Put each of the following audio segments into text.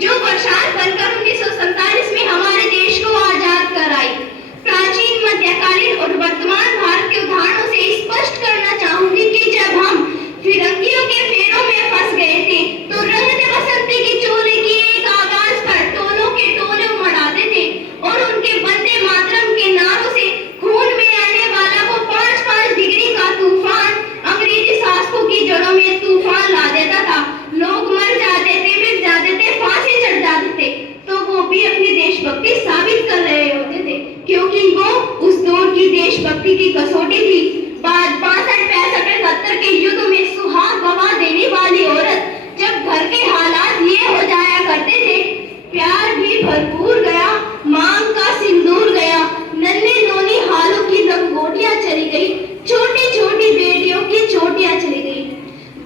जो बरसात बनकर 1947 में हमारे देश को आजाद कराई। प्राचीन, मध्यकालीन और वर्तमान भारत के उदाहरणों से स्पष्ट करना चाहूंगी कि जब हम फिरंगियों के फेरों में फंस गए थे तो रंगते बसंती की चोले की एक आवाज पर टोलों के टोले उमड़ाते थे और उनके वंदे मातरम के नारों से खून में आने वाला वो 5-5 डिग्री का तूफान अंग्रेजी शासकों की जड़ों में तूफान ला देता था। लोग मर जाते थे, मिट जाते थे, फांसी चढ़ जाते थे, तो वो भी अपनी देशभक्ति साबित कर रहे होते थे, क्योंकि वो उस दौर की देशभक्ति की कसौटी थी। 62-65-71 के युद्ध में सुहाग गवा देने वाली औरत जब घर के हालात ये हो जाया करते थे, प्यार भी भरपूर गया, मांग का सिंदूर गया, नन्हे नोनी हालों की लंगोटियां चली गई, छोटी छोटी बेटियों की चोटियां चली गई,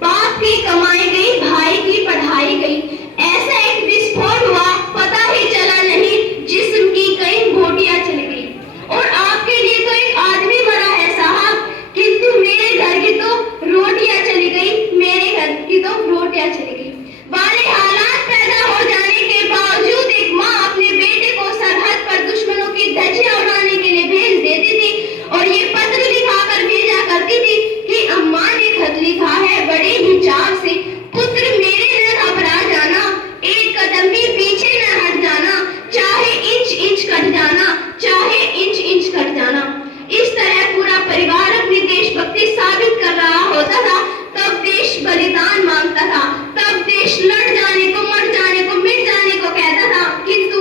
बाप की कमाई गई, भाई की पढ़ाई गई। ऐसा एक विस्फोट हुआ, पता ही चला नहीं, जिस्म की कई बोटियां चली गई। और आपके लिए तो एक आदमी मरा है साहब, किंतु मेरे घर की तो रोटियां चली गई, मेरे घर की तो रोटियां चली गई वाले हालात पैदा हो जाने के बावजूद एक माँ अपने बेटे को सरहद पर दुश्मनों की धज्जियां उड़ाने के लिए भेज देती थी और ये पत्र लिखाकर भेजा करती थी कि अम्मा ने खत लिखा है बड़े ही चाव से, पुत्र मेरे न घबरा जाना, एक कदम भी पीछे न हट जाना, चाहे इंच इंच कट जाना, चाहे इंच इंच कट जाना। इस तरह पूरा परिवार अपनी देशभक्ति साबित कर रहा होता था। तब देश बलिदान मांगता था, तब देश लड़ जाने को, मर जाने को, मिट जाने को कहता था, किंतु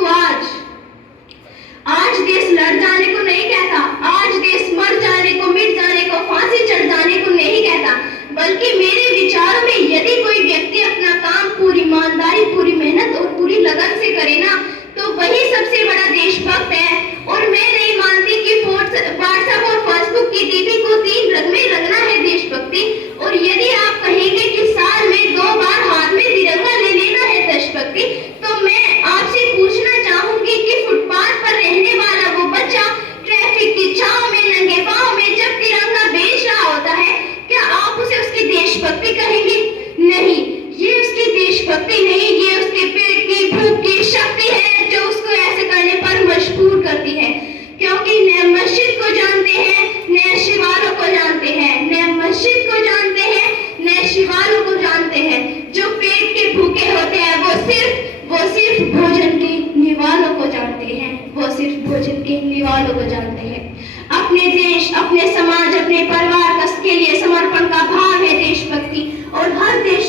आज देश लड़ जाने को नहीं कहता, आज देश मर जाने को, मिट जाने को, फांसी चढ़ जाने को नहीं कहता, बल्कि मेरे विचारों में यदि कोई व्यक्ति अपना काम पूरी ईमानदारी, पूरी मेहनत और पूरी लगन से करे ना, तो वही सबसे बड़ा देशभक्त है। और मैं नहीं मानती कि व्हाट्सएप और फेसबुक की डीपी को 3 रंग में रंगना है देशभक्ति। और यदि आप कहेंगे कि साल में 2 बार हाथ में तिरंगा ले लेना है देशभक्ति, तो मैं आपसे पूछना चाहूंगी कि फुटपाथ पर रहने वाला वो बच्चा ट्रैफिक की छांव में नंगे पांव में जब तिरंगा बेच रहा होता है, क्या आप उसे उसकी देशभक्ति कहेंगे? नहीं, ये उसकी देशभक्ति नहीं, ये उसके पेट की भूख की शक्ति है जो उसको ऐसे करने पर मजबूर करती है। क्योंकि न मस्जिद को जानते हैं, न शिवालों को जानते हैं, न मस्जिद को जानते हैं, न शिवालों को जानते हैं। जो पेट के भूखे होते हैं वो सिर्फ भोजन के निवालों को जानते हैं, वो सिर्फ भोजन के निवालों को जानते हैं। अपने देश, अपने समाज, अपने परिवार के लिए समर्पण का भाव है देशभक्ति। और हर देश